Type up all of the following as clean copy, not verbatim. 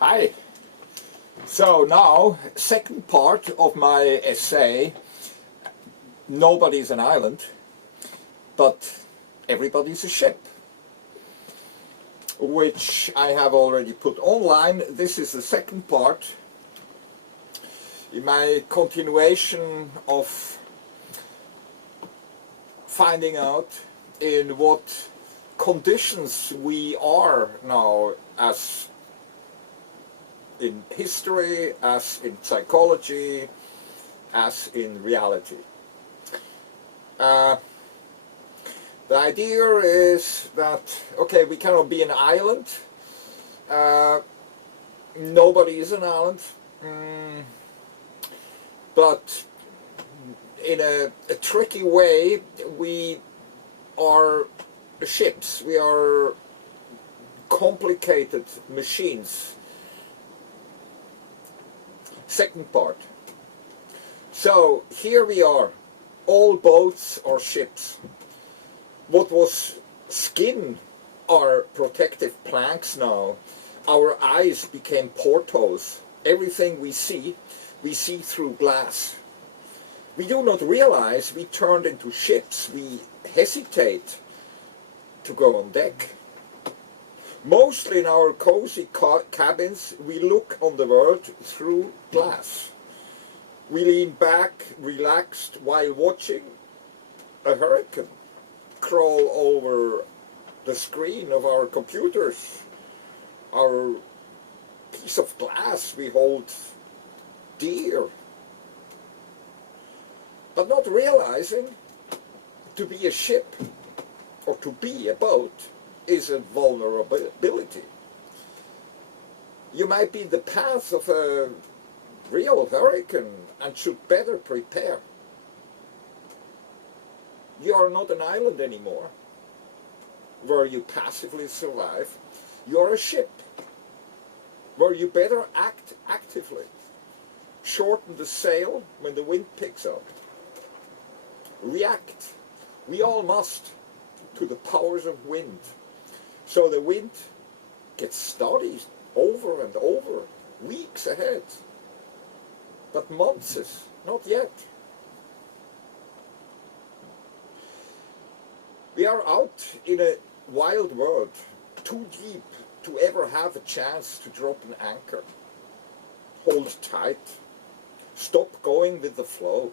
Hi. So now, second part of my essay, nobody's an island, but everybody's a ship, which I have already put online. This is the second part in my continuation of finding out in what conditions we are now, as in history, as in psychology, as in reality. The idea is that, okay, we cannot be an island. Nobody is an island. But in a tricky way, we are ships. We are complicated machines. Second part. So here we are. All boats are ships. What was skin are protective planks now. Our eyes became portholes. Everything we see through glass. We do not realize we turned into ships. We hesitate to go on deck. Mostly in our cozy cabins, we look on the world through glass. We lean back, relaxed, while watching a hurricane crawl over the screen of our computers. Our piece of glass we hold dear. But not realizing to be a ship or to be a boat is a vulnerability. You might be in the path of a real hurricane and should better prepare. You are not an island anymore where you passively survive. You are a ship where you better act actively. Shorten the sail when the wind picks up. React. We all must to the powers of wind. So the wind gets studied over and over, weeks ahead. But months, not yet. We are out in a wild world, too deep to ever have a chance to drop an anchor. Hold tight. Stop going with the flow.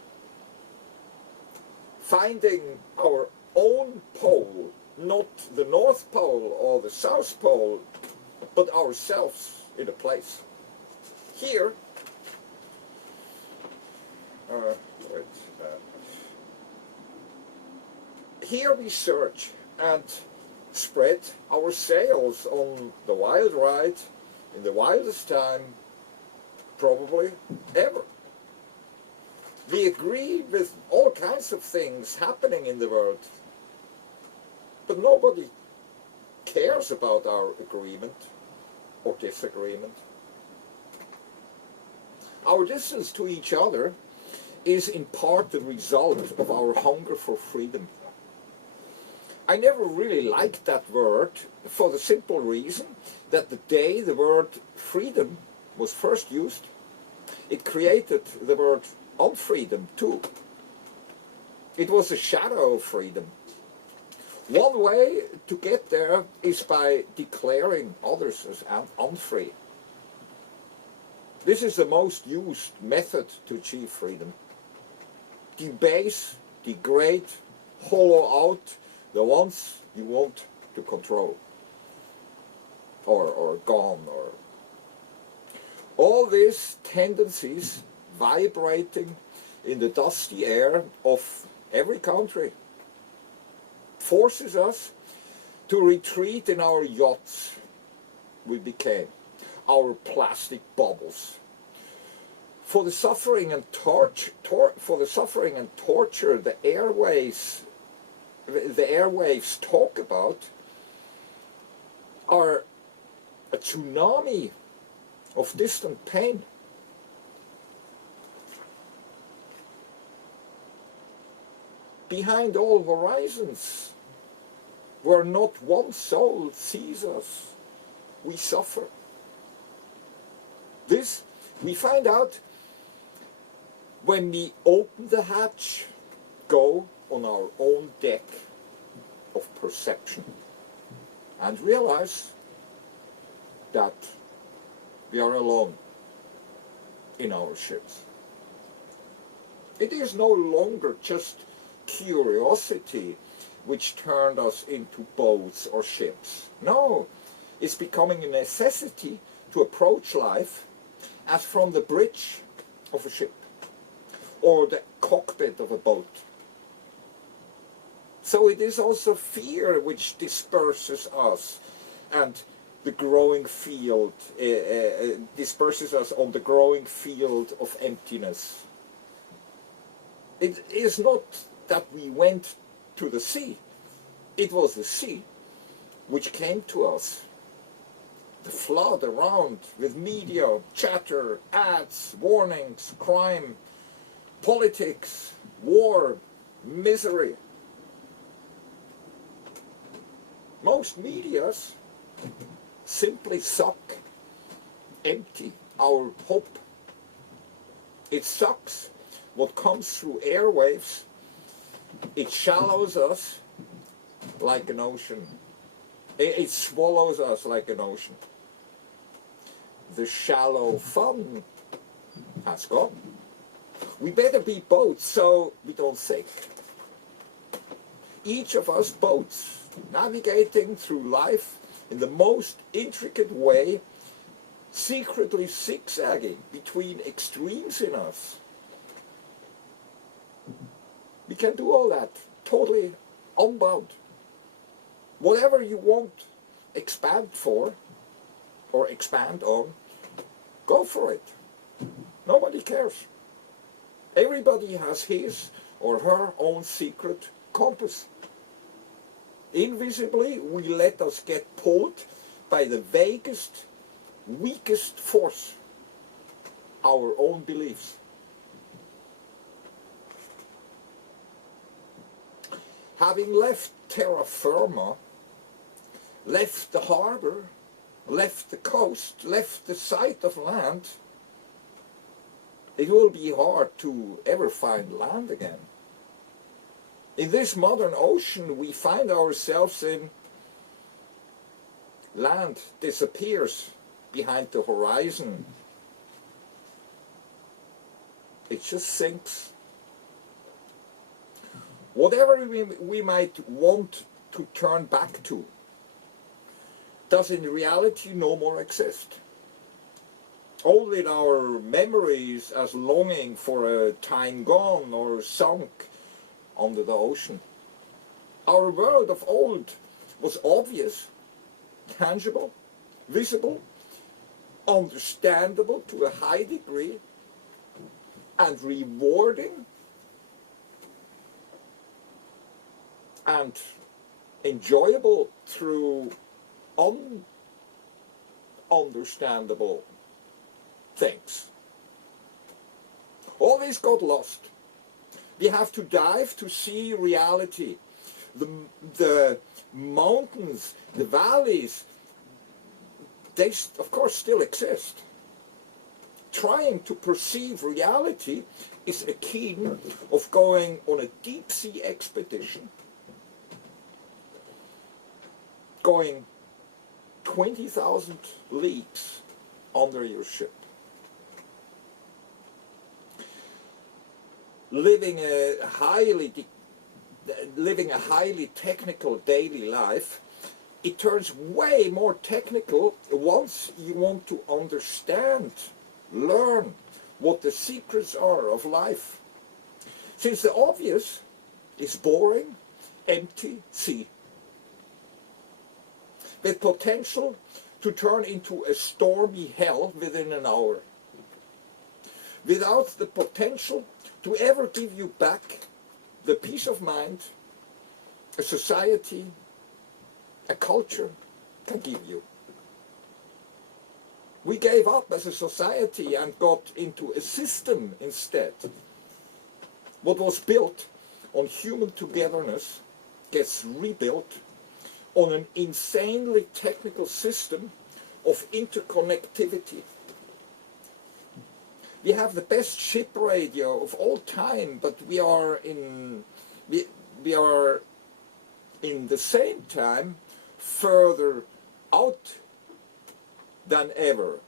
Finding our own pole, not the North Pole or the South Pole, but ourselves in a place. Here, here we search and spread our sails on the wild ride in the wildest time, probably ever. We agree with all kinds of things happening in the world, but nobody cares about our agreement or disagreement. Our distance to each other is in part the result of our hunger for freedom. I never really liked that word for the simple reason that the day the word freedom was first used, it created the word unfreedom too. It was a shadow of freedom. One way to get there is by declaring others as unfree. This is the most used method to achieve freedom. Debase, degrade, hollow out the ones you want to control or gone. Or all these tendencies vibrating in the dusty air of every country forces us to retreat in our yachts we became, our plastic bubbles. For the suffering and torture the airwaves talk about are a tsunami of distant pain. Behind all horizons, where not one soul sees us, we suffer. This we find out when we open the hatch, go on our own deck of perception, and realize that we are alone in our ships. It is no longer just curiosity which turned us into boats or ships. No, it's becoming a necessity to approach life as from the bridge of a ship or the cockpit of a boat. So it is also fear which disperses us and the growing field, disperses us on the growing field of emptiness. It is not that we went to the sea. It was the sea which came to us. The flood around with media, chatter, ads, warnings, crime, politics, war, misery. Most medias simply suck empty our hope. It sucks what comes through airwaves. It shallows us like an ocean. It swallows us like an ocean. The shallow fun has gone. We better be boats so we don't sink. Each of us boats, navigating through life in the most intricate way, secretly zigzagging between extremes in us. We can do all that, totally unbound. Whatever you want, expand for, or expand on, go for it. Nobody cares. Everybody has his or her own secret compass. Invisibly, we let us get pulled by the vaguest, weakest force, our own beliefs. Having left terra firma, left the harbor, left the coast, left the sight of land, it will be hard to ever find land again. In this modern ocean we find ourselves in, land disappears behind the horizon. It just sinks. Whatever we might want to turn back to does in reality no more exist. Only in our memories as longing for a time gone or sunk under the ocean. Our world of old was obvious, tangible, visible, understandable to a high degree, and rewarding and enjoyable through ununderstandable things. All this got lost. We have to dive to see reality. The mountains, the valleys, they of course still exist. Trying to perceive reality is akin of going on a deep sea expedition, going 20,000 leagues under your ship. Living a highly technical daily life, it turns way more technical once you want to understand, learn what the secrets are of life. Since the obvious is boring, empty sea, with potential to turn into a stormy hell within an hour, without the potential to ever give you back the peace of mind a society, a culture can give you. We gave up as a society and got into a system instead. What was built on human togetherness gets rebuilt on an insanely technical system of interconnectivity. We have the best ship radio of all time, but we are in the same time further out than ever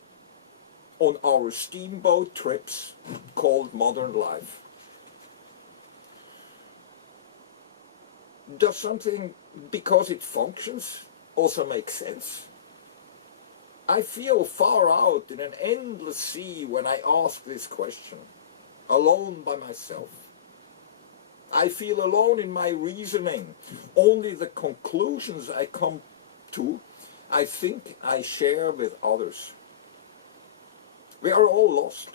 on our steamboat trips called modern life. Does something, because it functions, also make sense? I feel far out in an endless sea when I ask this question, alone by myself. I feel alone in my reasoning. Only the conclusions I come to, I think I share with others. We are all lost,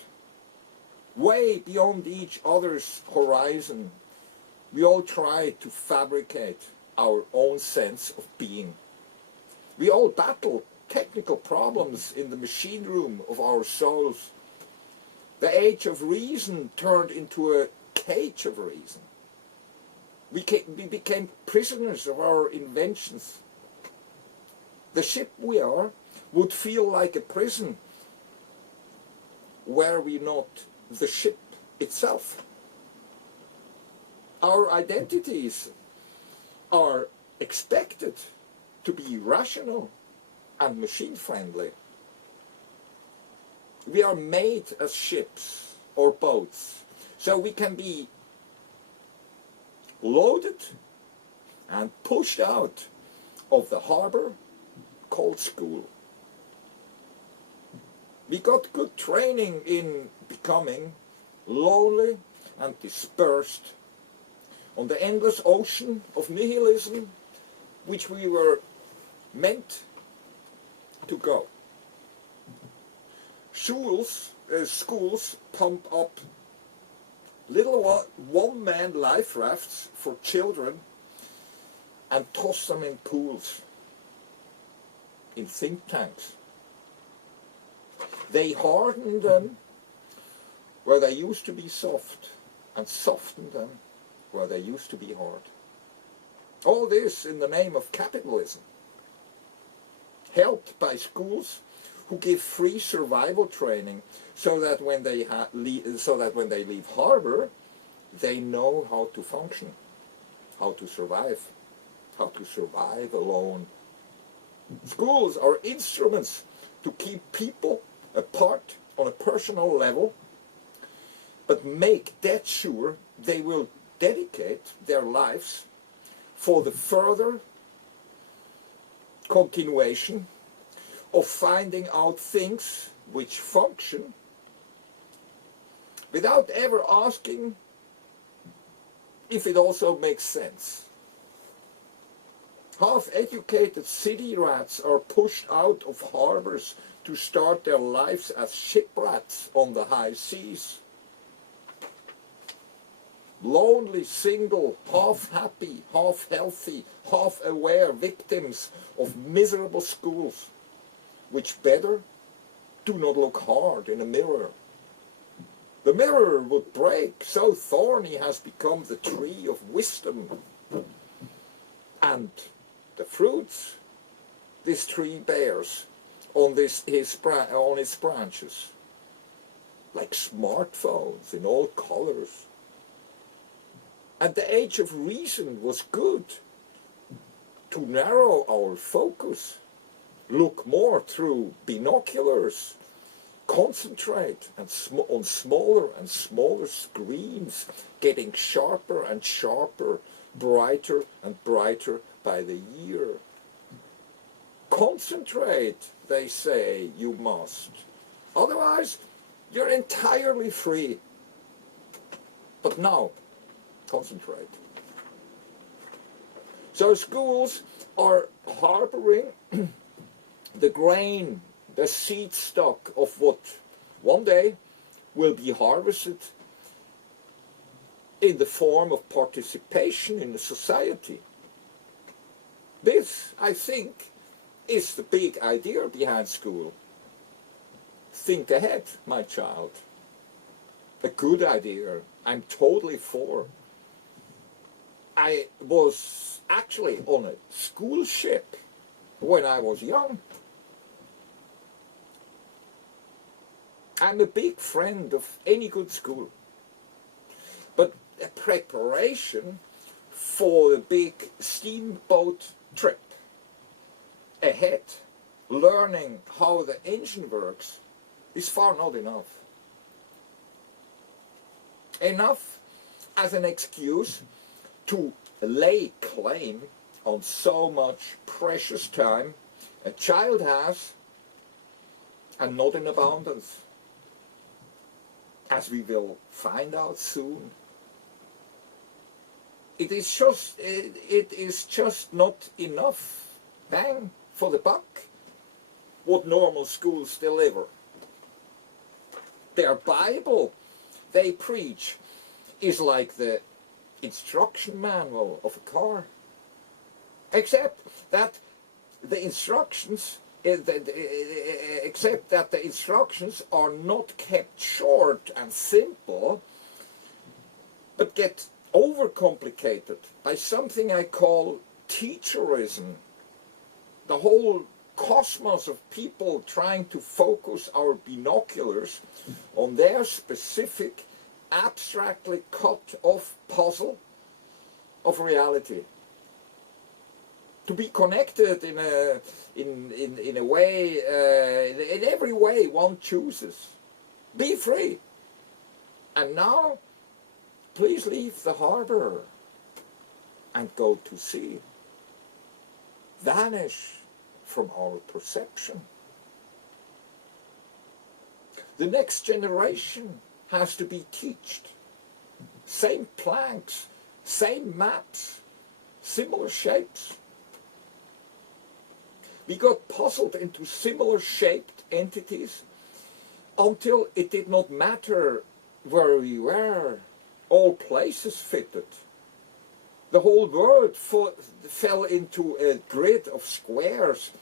way beyond each other's horizon. We all try to fabricate our own sense of being. We all battle technical problems in the machine room of our souls. The age of reason turned into a cage of reason. We became prisoners of our inventions. The ship we are would feel like a prison were we not the ship itself. Our identities are expected to be rational and machine-friendly. We are made as ships or boats, so we can be loaded and pushed out of the harbor called school. We got good training in becoming lonely and dispersed on the endless ocean of nihilism which we were meant to go. Schools pump up little one-man life rafts for children and toss them in pools, in think tanks. They harden them where they used to be soft and soften them where they used to be hard. All this in the name of capitalism, helped by schools who give free survival training so that when they leave harbor, they know how to function, how to survive alone. Schools are instruments to keep people apart on a personal level, but make dead sure they will dedicate their lives for the further continuation of finding out things which function without ever asking if it also makes sense. Half-educated city rats are pushed out of harbors to start their lives as shipwrats on the high seas. Lonely, single, half-happy, half-healthy, half-aware victims of miserable schools, which better do not look hard in a mirror. The mirror would break, so thorny has become the tree of wisdom. And the fruits this tree bears on its branches, like smartphones in all colors. And the age of reason was good to narrow our focus, look more through binoculars, concentrate on smaller and smaller screens, getting sharper and sharper, brighter and brighter by the year. Concentrate, they say, you must. Otherwise, you're entirely free. But now, concentrate. So schools are harboring the grain, the seed stock of what one day will be harvested in the form of participation in the society. This, I think, is the big idea behind school. Think ahead, my child. A good idea. I'm totally for. I was actually on a school ship when I was young. I'm a big friend of any good school. But a preparation for a big steamboat trip ahead, learning how the engine works, is far not enough. Enough as an excuse to lay claim on so much precious time a child has, and not in abundance, as we will find out soon. It is just not enough bang for the buck what normal schools deliver. Their Bible they preach is like the instruction manual of a car, except that the instructions are not kept short and simple, but get overcomplicated by something I call teacherism. The whole cosmos of people trying to focus our binoculars on their specific, abstractly cut off puzzle of reality. To be connected in a way, in every way one chooses. Be free. And now, please leave the harbor and go to sea. Vanish from our perception. The next generation has to be taught. Same planks, same maps, similar shapes. We got puzzled into similar shaped entities until it did not matter where we were. All places fitted. The whole world fell into a grid of squares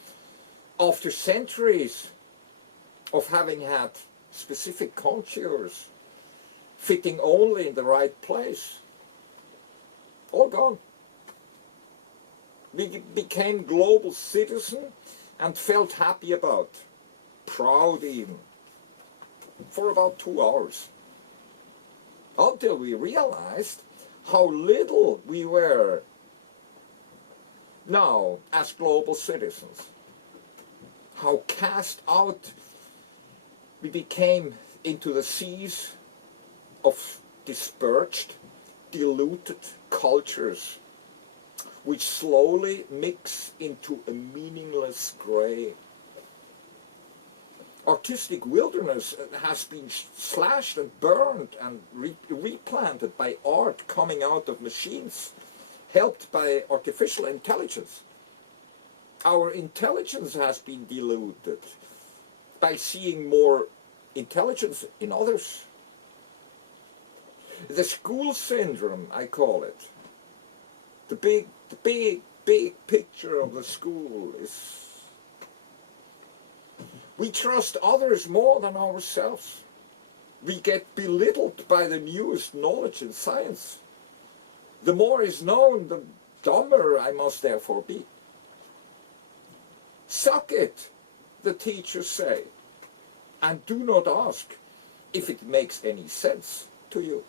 after centuries of having had specific contours fitting only in the right place. All gone. We became global citizens and felt happy about, proud even, for about 2 hours. Until we realized how little we were now as global citizens. How cast out we became into the seas of dispersed, diluted cultures which slowly mix into a meaningless grey. Artistic wilderness has been slashed and burned and replanted by art coming out of machines, helped by artificial intelligence. Our intelligence has been diluted by seeing more intelligence in others. The school syndrome, I call it. The big picture of the school is we trust others more than ourselves. We get belittled by the newest knowledge in science. The more is known, the dumber I must therefore be. Suck it, the teachers say, and do not ask if it makes any sense to you.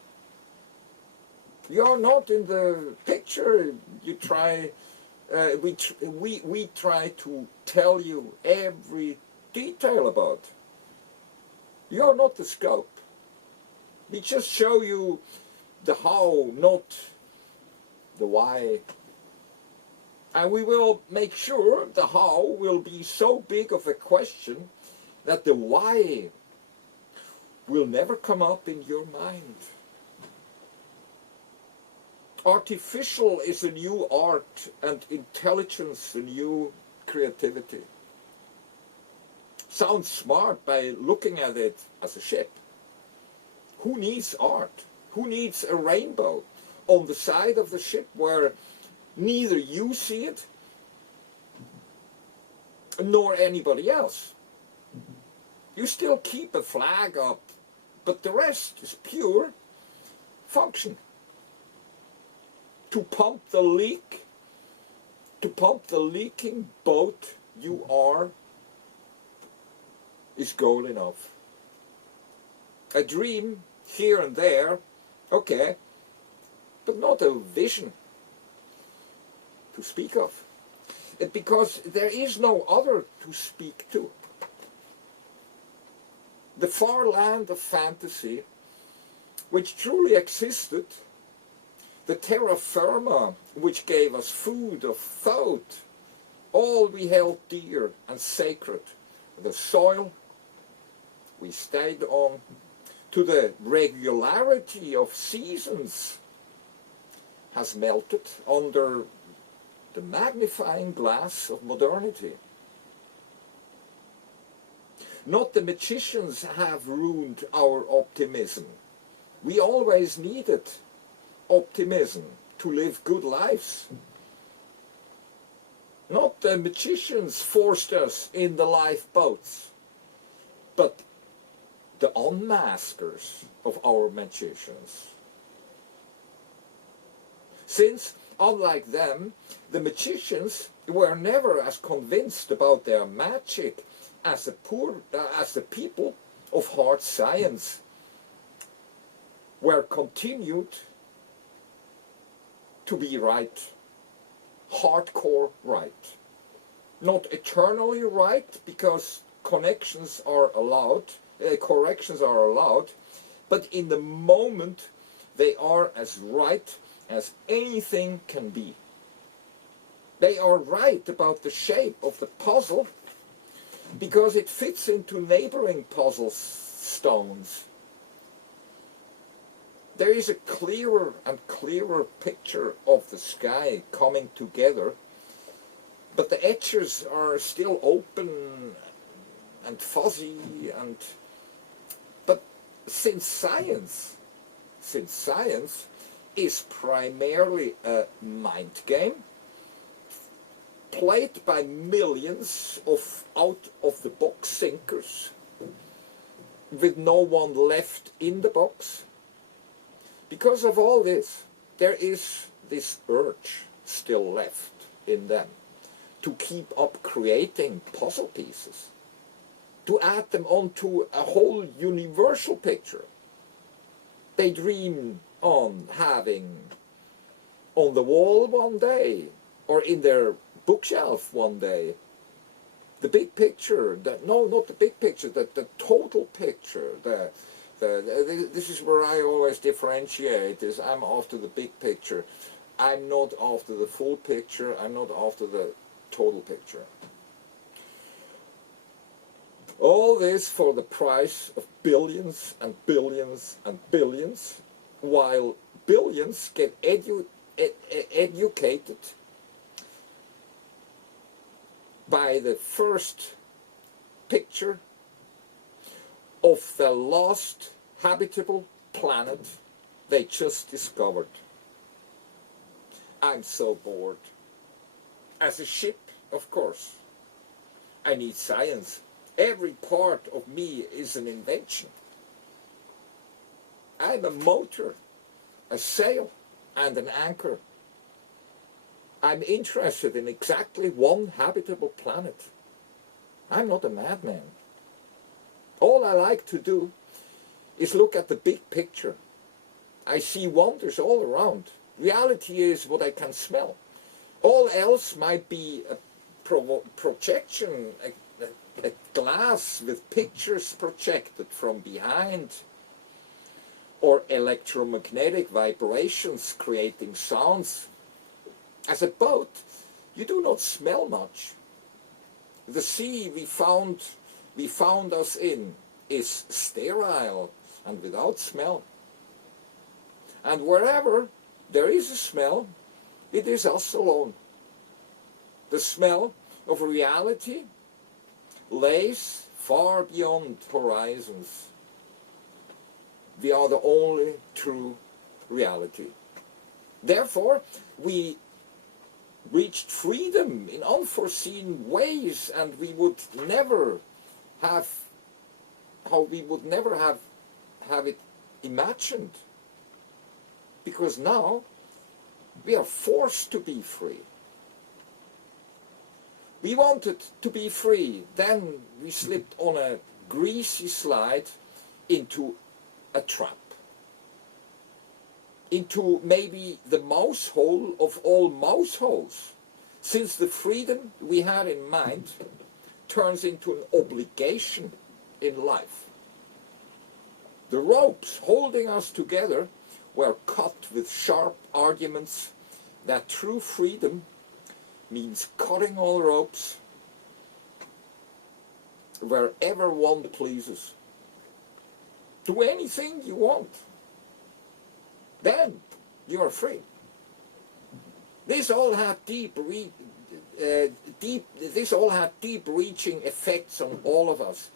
You are not in the picture. You try. We try to tell you every detail about. You are not the scope. We just show you the how, not the why. And we will make sure the how will be so big of a question that the why will never come up in your mind. Artificial is a new art, and intelligence a new creativity. Sounds smart by looking at it as a ship. Who needs art? Who needs a rainbow on the side of the ship where neither you see it nor anybody else? You still keep a flag up, but the rest is pure function. To pump the leaking boat you are is goal enough. a dream here and there, okay, but not a vision to speak of. Because there is no other to speak to. The far land of fantasy, which truly existed, the terra firma, which gave us food of thought, all we held dear and sacred, the soil we stayed on, to the regularity of seasons, has melted under the magnifying glass of modernity. Not the magicians have ruined our optimism. We always needed optimism to live good lives. Not the magicians forced us in the lifeboats, but the unmaskers of our magicians. Since, unlike them, the magicians were never as convinced about their magic as the people of hard science were continued to be right, hardcore right. Not eternally right, because corrections are allowed, but in the moment they are as right as anything can be. They are right about the shape of the puzzle because it fits into neighboring puzzle stones. There is a clearer and clearer picture of the sky coming together, but the edges are still open and fuzzy, but since science is primarily a mind game played by millions of out-of-the-box thinkers with no one left in the box. Because of all this, there is this urge still left in them to keep up creating puzzle pieces, to add them onto a whole universal picture. They dream on having on the wall one day, or in their bookshelf one day, the big picture, not the big picture, the total picture. This is where I always differentiate, is I'm after the big picture. I'm not after the full picture, I'm not after the total picture. All this for the price of billions and billions and billions, while billions get educated by the first picture of the lost habitable planet they just discovered. I'm so bored. As a ship, of course. I need science. Every part of me is an invention. I'm a motor, a sail, and an anchor. I'm interested in exactly one habitable planet. I'm not a madman. All I like to do is look at the big picture. I see wonders all around. Reality is what I can smell. All else might be a projection, a glass with pictures projected from behind, or electromagnetic vibrations creating sounds. As a boat, you do not smell much. The sea we found us in is sterile and without smell. And wherever there is a smell, it is us alone. The smell of reality lays far beyond horizons. We are the only true reality. Therefore, we reached freedom in unforeseen ways, and we would never have it imagined. Because now we are forced to be free. We wanted to be free, then we slipped on a greasy slide into a trap into maybe the mouse hole of all mouse holes, since the freedom we had in mind turns into an obligation in life. The ropes holding us together were cut with sharp arguments that true freedom means cutting all ropes wherever one pleases. Do anything you want. Then you are free. This all had deep-reaching effects on all of us.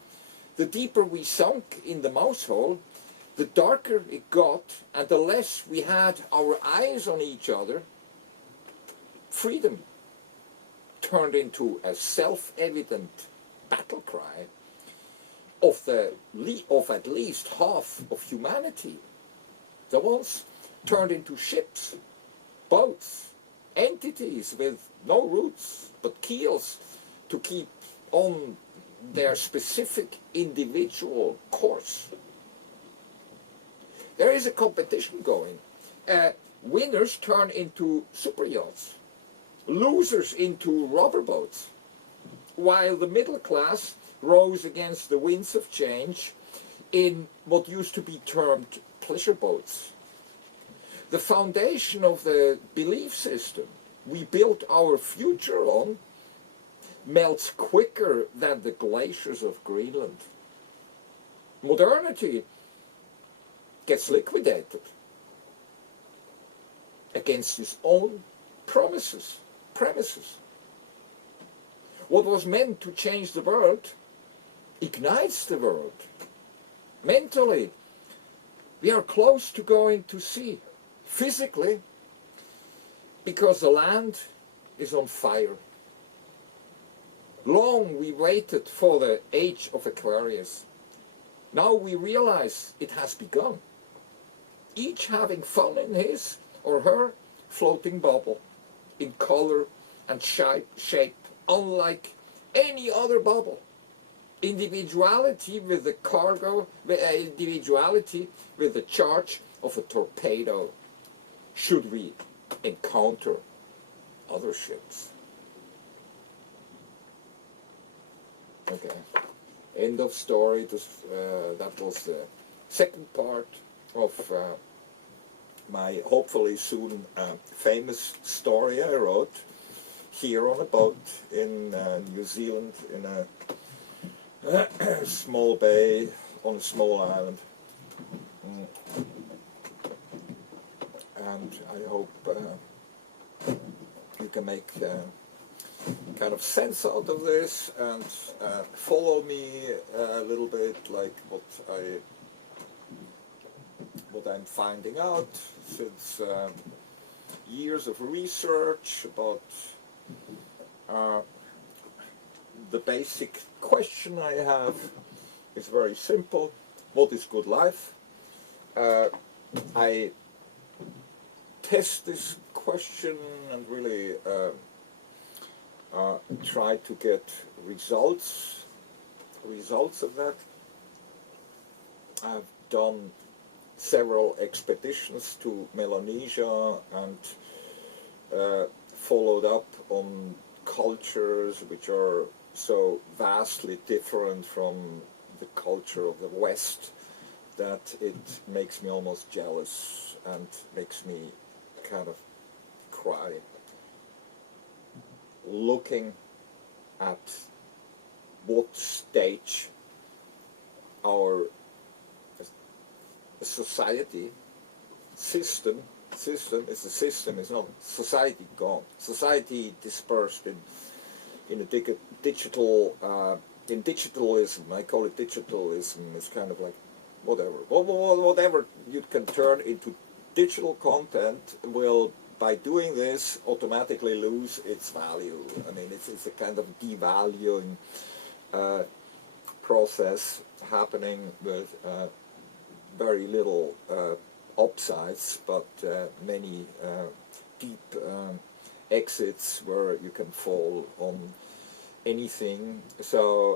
The deeper we sunk in the mouse hole, the darker it got, and the less we had our eyes on each other. Freedom turned into a self-evident battle cry of at least half of humanity. The ones turned into ships, boats, entities with no roots but keels to keep on their specific individual course. There is a competition going. Winners turn into super yachts, losers into rubber boats, while the middle class rose against the winds of change in what used to be termed pleasure boats. The foundation of the belief system we built our future on melts quicker than the glaciers of Greenland. Modernity gets liquidated against its own premises. What was meant to change the world ignites the world. Mentally, we are close to going to sea. Physically, because the land is on fire. Long we waited for the age of Aquarius. Now we realize it has begun. Each having fun in his or her floating bubble, in color and shape, unlike any other bubble. Individuality with the individuality with the charge of a torpedo, should we encounter other ships. Okay, end of story. That was the second part of my hopefully soon famous story I wrote here on a boat in New Zealand in a small bay on a small island. And I hope you can make kind of sense out of this and follow me a little bit, like what I'm finding out since years of research about the basic question I have is very simple. What is good life? I test this question and really try to get results of that. I've done several expeditions to Melanesia and followed up on cultures which are so vastly different from the culture of the West that it makes me almost jealous and makes me kind of cry. Looking at what stage our society system is a system, it's not society gone. Society dispersed in a digital in digitalism. I call it digitalism. It's kind of like whatever you can turn into digital content will, by doing this, automatically lose its value. I mean, it's a kind of devaluing process happening with very little upsides, but many deep exits where you can fall on anything. So